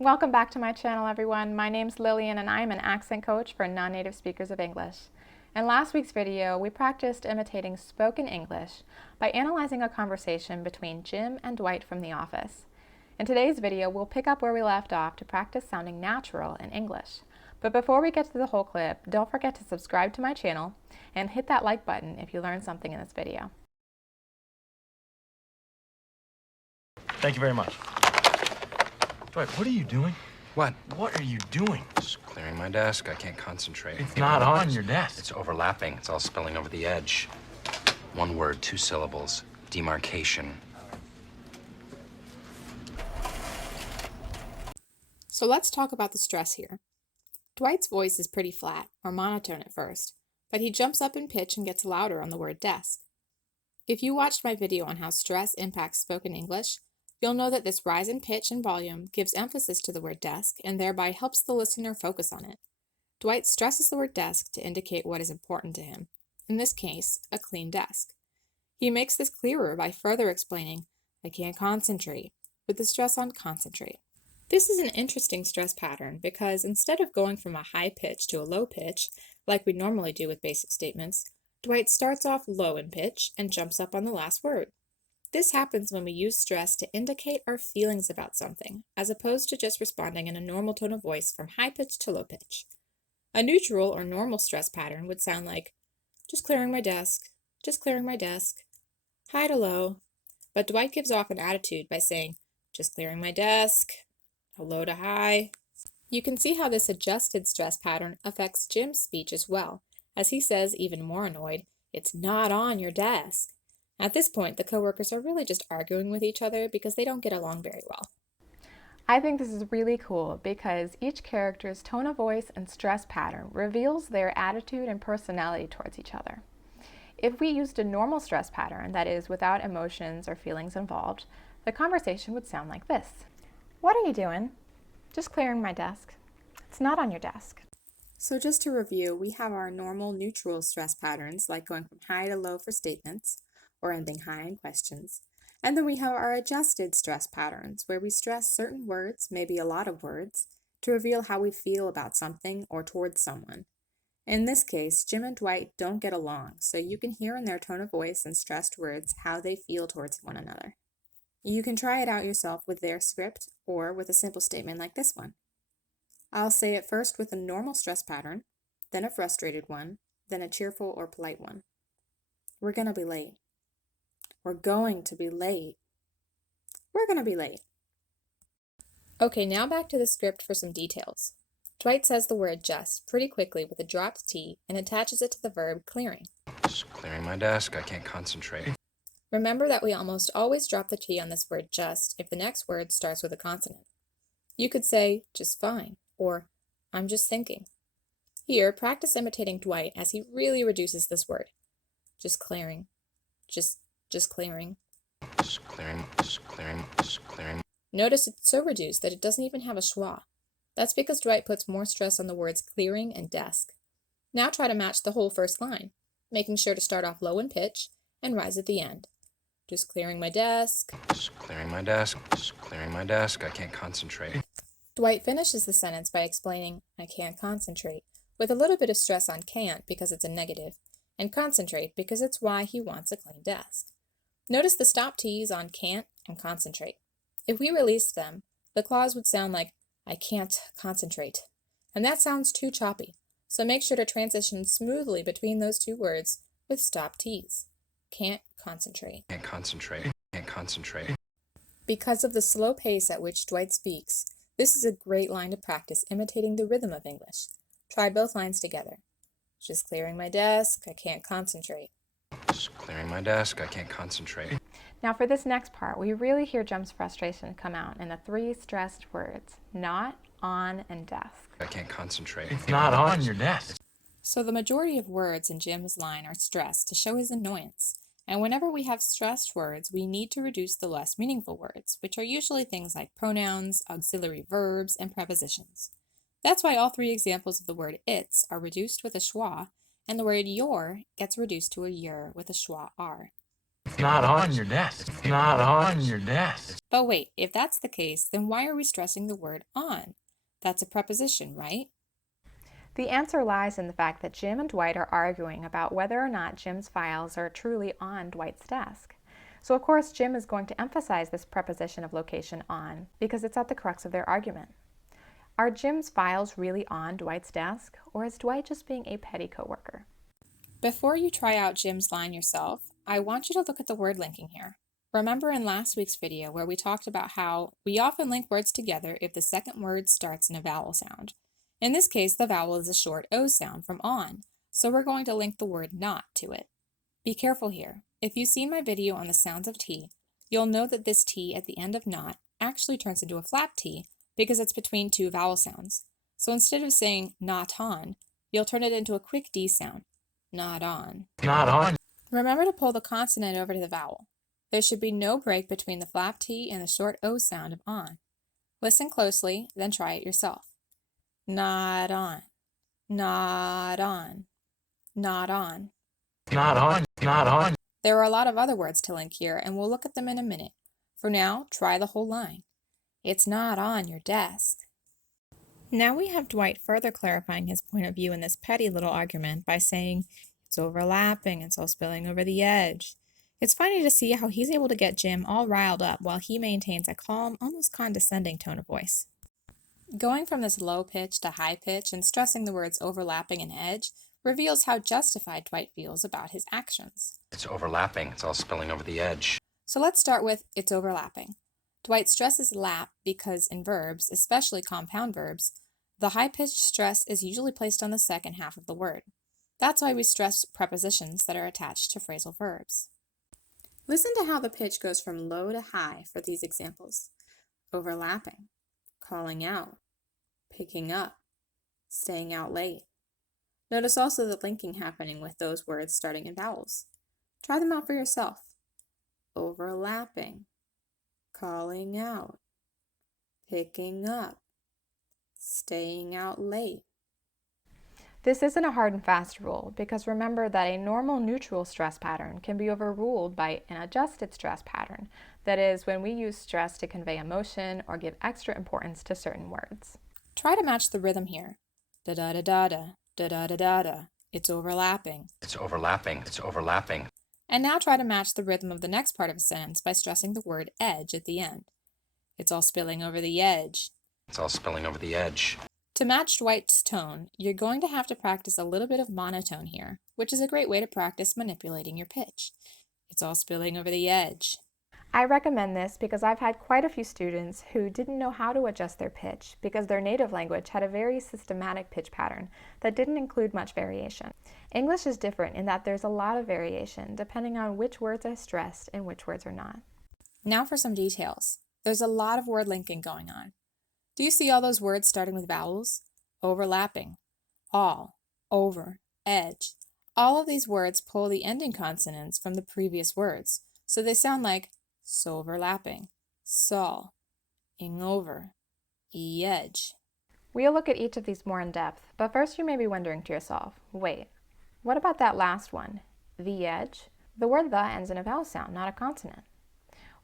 Welcome back to my channel, everyone. My name's Lillian and I'm an accent coach for non-native speakers of English. In last week's video, we practiced imitating spoken English by analyzing a conversation between Jim and Dwight from the office. In today's video, we'll pick up where we left off to practice sounding natural in English. But before we get to the whole clip, don't forget to subscribe to my channel and hit that like button if you learned something in this video. Thank you very much. Dwight, what are you doing? What? What are you doing? Just clearing my desk. I can't concentrate. It's not on your desk. It's overlapping. It's all spilling over the edge. One word, 2 syllables. Demarcation. So let's talk about the stress here. Dwight's voice is pretty flat, or monotone at first, but he jumps up in pitch and gets louder on the word desk. If you watched my video on how stress impacts spoken English, you'll know that this rise in pitch and volume gives emphasis to the word desk and thereby helps the listener focus on it. Dwight stresses the word desk to indicate what is important to him, in this case, a clean desk. He makes this clearer by further explaining, I can't concentrate, with the stress on concentrate. This is an interesting stress pattern because instead of going from a high pitch to a low pitch, like we normally do with basic statements, Dwight starts off low in pitch and jumps up on the last word. This happens when we use stress to indicate our feelings about something, as opposed to just responding in a normal tone of voice from high pitch to low pitch. A neutral or normal stress pattern would sound like, just clearing my desk, just clearing my desk, high to low, but Dwight gives off an attitude by saying, just clearing my desk, low to high. You can see how this adjusted stress pattern affects Jim's speech as well, as he says, even more annoyed, it's not on your desk. At this point, the coworkers are really just arguing with each other because they don't get along very well. I think this is really cool because each character's tone of voice and stress pattern reveals their attitude and personality towards each other. If we used a normal stress pattern, that is, without emotions or feelings involved, the conversation would sound like this. What are you doing? Just clearing my desk. It's not on your desk. So just to review, we have our normal neutral stress patterns, like going from high to low for statements, or ending high in questions. And then we have our adjusted stress patterns, where we stress certain words, maybe a lot of words, to reveal how we feel about something or towards someone. In this case, Jim and Dwight don't get along, so you can hear in their tone of voice and stressed words how they feel towards one another. You can try it out yourself with their script or with a simple statement like this one. I'll say it first with a normal stress pattern, then a frustrated one, then a cheerful or polite one. We're gonna be late. We're going to be late. We're going to be late. Okay, now back to the script for some details. Dwight says the word just pretty quickly with a dropped T and attaches it to the verb clearing. Just clearing my desk. I can't concentrate. Remember that we almost always drop the T on this word just if the next word starts with a consonant. You could say just fine or I'm just thinking. Here, practice imitating Dwight as he really reduces this word. Just clearing. Just clearing. Just clearing, just clearing, just clearing. Notice it's so reduced that it doesn't even have a schwa. That's because Dwight puts more stress on the words clearing and desk. Now try to match the whole first line, making sure to start off low in pitch and rise at the end. Just clearing my desk. Just clearing my desk. Just clearing my desk. I can't concentrate. Dwight finishes the sentence by explaining, I can't concentrate, with a little bit of stress on can't because it's a negative, and concentrate because it's why he wants a clean desk. Notice the stop T's on can't and concentrate. If we released them, the clause would sound like, I can't concentrate. And that sounds too choppy, so make sure to transition smoothly between those two words with stop T's. Can't concentrate. Can't concentrate. Can't concentrate. Because of the slow pace at which Dwight speaks, this is a great line to practice imitating the rhythm of English. Try both lines together. Just clearing my desk, I can't concentrate. Just clearing my desk. I can't concentrate. Now for this next part, we really hear Jim's frustration come out in the 3 stressed words, not, on, and desk. I can't concentrate. It's not on your desk. So the majority of words in Jim's line are stressed to show his annoyance. And whenever we have stressed words, we need to reduce the less meaningful words, which are usually things like pronouns, auxiliary verbs, and prepositions. That's why all 3 examples of the word it's are reduced with a schwa, and the word your gets reduced to a yer with a schwa r. not on your desk. It's not on your desk. But wait, if that's the case, then why are we stressing the word on? That's a preposition, right? The answer lies in the fact that Jim and Dwight are arguing about whether or not Jim's files are truly on Dwight's desk. So of course Jim is going to emphasize this preposition of location on because it's at the crux of their argument. Are Jim's files really on Dwight's desk, or is Dwight just being a petty coworker? Before you try out Jim's line yourself, I want you to look at the word linking here. Remember in last week's video where we talked about how we often link words together if the second word starts in a vowel sound. In this case, the vowel is a short O sound from on, so we're going to link the word not to it. Be careful here. If you've seen my video on the sounds of T, you'll know that this T at the end of not actually turns into a flat T because it's between two vowel sounds. So instead of saying not on, you'll turn it into a quick D sound. Not on. Not on. Remember to pull the consonant over to the vowel. There should be no break between the flap T and the short O sound of on. Listen closely, then try it yourself. Not on. Not on. Not on. Not on. Not on. There are a lot of other words to link here, and we'll look at them in a minute. For now, try the whole line. It's not on your desk. Now we have Dwight further clarifying his point of view in this petty little argument by saying, it's overlapping, it's all spilling over the edge. It's funny to see how he's able to get Jim all riled up while he maintains a calm, almost condescending tone of voice. Going from this low pitch to high pitch and stressing the words overlapping and edge reveals how justified Dwight feels about his actions. It's overlapping. It's all spilling over the edge. So let's start with it's overlapping. Dwight stresses lap because in verbs, especially compound verbs, the high-pitched stress is usually placed on the second half of the word. That's why we stress prepositions that are attached to phrasal verbs. Listen to how the pitch goes from low to high for these examples. Overlapping, calling out, picking up, staying out late. Notice also the linking happening with those words starting in vowels. Try them out for yourself. Overlapping, calling out, picking up, staying out late. This isn't a hard and fast rule because remember that a normal neutral stress pattern can be overruled by an adjusted stress pattern. That is, when we use stress to convey emotion or give extra importance to certain words. Try to match the rhythm here. Da-da-da-da-da, da-da-da-da-da. It's overlapping. It's overlapping. It's overlapping. And now try to match the rhythm of the next part of a sentence by stressing the word edge at the end. It's all spilling over the edge. It's all spilling over the edge. To match Dwight's tone, you're going to have to practice a little bit of monotone here, which is a great way to practice manipulating your pitch. It's all spilling over the edge. I recommend this because I've had quite a few students who didn't know how to adjust their pitch because their native language had a very systematic pitch pattern that didn't include much variation. English is different in that there's a lot of variation depending on which words are stressed and which words are not. Now for some details. There's a lot of word linking going on. Do you see all those words starting with vowels? Overlapping, all, over, edge. All of these words pull the ending consonants from the previous words, so they sound like so overlapping, sol, ing over, edge. We'll look at each of these more in depth, but first you may be wondering to yourself, wait, what about that last one, the edge? The word the ends in a vowel sound, not a consonant.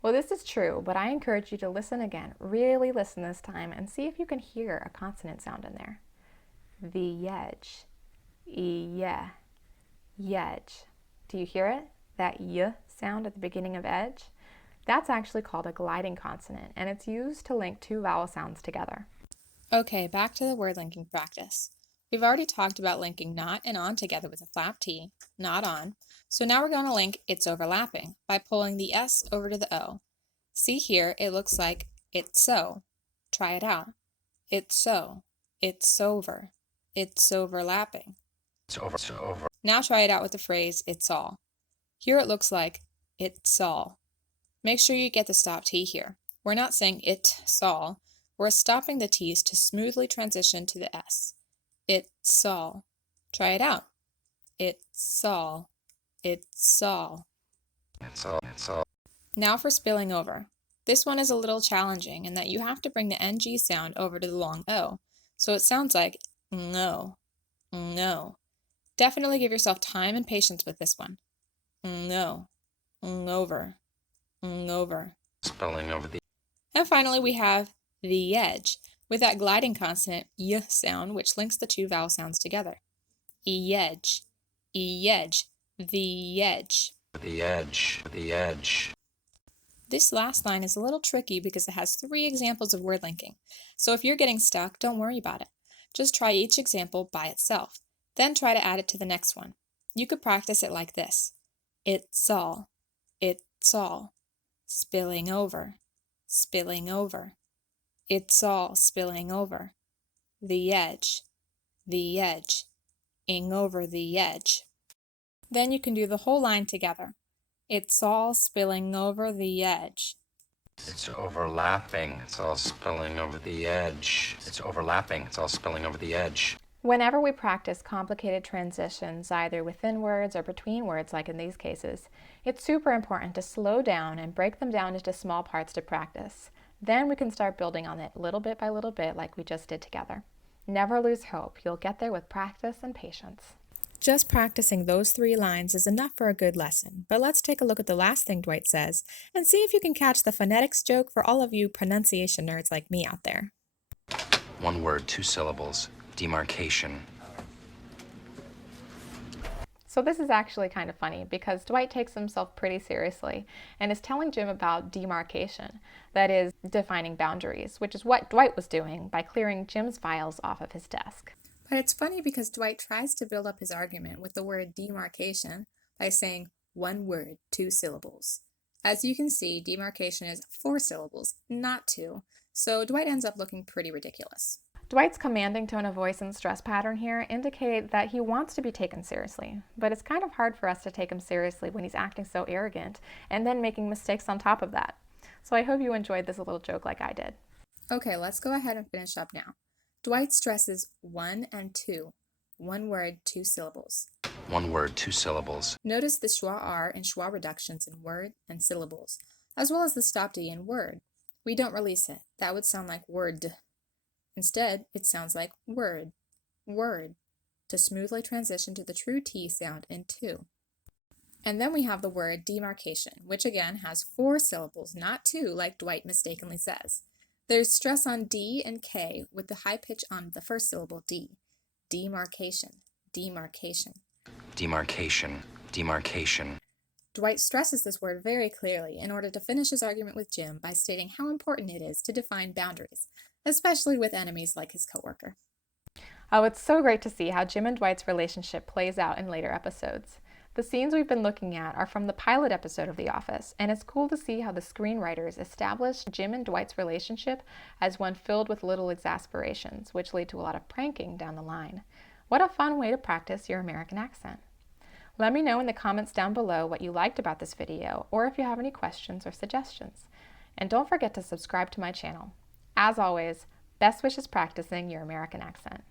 Well, this is true, but I encourage you to listen again, really listen this time, and see if you can hear a consonant sound in there. The edge, yeah, yedge. Do you hear it? That y sound at the beginning of edge? That's actually called a gliding consonant, and it's used to link two vowel sounds together. Okay, back to the word linking practice. We've already talked about linking not and on together with a flap T, not on. So now we're going to link it's overlapping by pulling the S over to the O. See here, it looks like it's so. Try it out. It's so. It's over. It's overlapping. It's over. It's over. Now try it out with the phrase it's all. Here it looks like it's all. Make sure you get the stop T here. We're not saying it's all. We're stopping the T's to smoothly transition to the S. It's all. Try it out. It's all. It's all. It's all. It's all. Now for spilling over. This one is a little challenging in that you have to bring the NG sound over to the long O, so it sounds like no, no. Definitely give yourself time and patience with this one. No, over, over. Spelling over the And finally, we have the edge, with that gliding consonant y sound, which links the two vowel sounds together. E-edge, e-edge, the edge. the edge, the edge. This last line is a little tricky because it has 3 examples of word linking. So if you're getting stuck, don't worry about it. Just try each example by itself. Then try to add it to the next one. You could practice it like this. It's all, spilling over, spilling over. It's all spilling over. The edge, ing over the edge. Then you can do the whole line together. It's all spilling over the edge. It's overlapping. It's all spilling over the edge. It's overlapping. It's all spilling over the edge. Whenever we practice complicated transitions, either within words or between words, like in these cases, it's super important to slow down and break them down into small parts to practice. Then we can start building on it little bit by little bit like we just did together. Never lose hope. You'll get there with practice and patience. Just practicing those 3 lines is enough for a good lesson, but let's take a look at the last thing Dwight says and see if you can catch the phonetics joke for all of you pronunciation nerds like me out there. 1 word, 2 syllables. Demarcation. So this is actually kind of funny because Dwight takes himself pretty seriously and is telling Jim about demarcation, that is, defining boundaries, which is what Dwight was doing by clearing Jim's files off of his desk. But it's funny because Dwight tries to build up his argument with the word demarcation by saying 1 word, 2 syllables. As you can see, demarcation is 4 syllables, not 2, so Dwight ends up looking pretty ridiculous. Dwight's commanding tone of voice and stress pattern here indicate that he wants to be taken seriously, but it's kind of hard for us to take him seriously when he's acting so arrogant and then making mistakes on top of that. So I hope you enjoyed this little joke like I did. Okay, let's go ahead and finish up now. Dwight stresses 1 and 2. 1 word, 2 syllables. 1 word, 2 syllables. Notice the schwa R and schwa reductions in word and syllables, as well as the stop D in word. We don't release it. That would sound like word. Instead, it sounds like word, word, to smoothly transition to the true T sound in 2. And then we have the word demarcation, which again has 4 syllables, not 2, like Dwight mistakenly says. There's stress on D and K with the high pitch on the first syllable D. Demarcation, demarcation. Demarcation, demarcation. Dwight stresses this word very clearly in order to finish his argument with Jim by stating how important it is to define boundaries, especially with enemies like his coworker. Oh, it's so great to see how Jim and Dwight's relationship plays out in later episodes. The scenes we've been looking at are from the pilot episode of The Office, and it's cool to see how the screenwriters established Jim and Dwight's relationship as one filled with little exasperations, which lead to a lot of pranking down the line. What a fun way to practice your American accent. Let me know in the comments down below what you liked about this video, or if you have any questions or suggestions. And don't forget to subscribe to my channel. As always, best wishes practicing your American accent.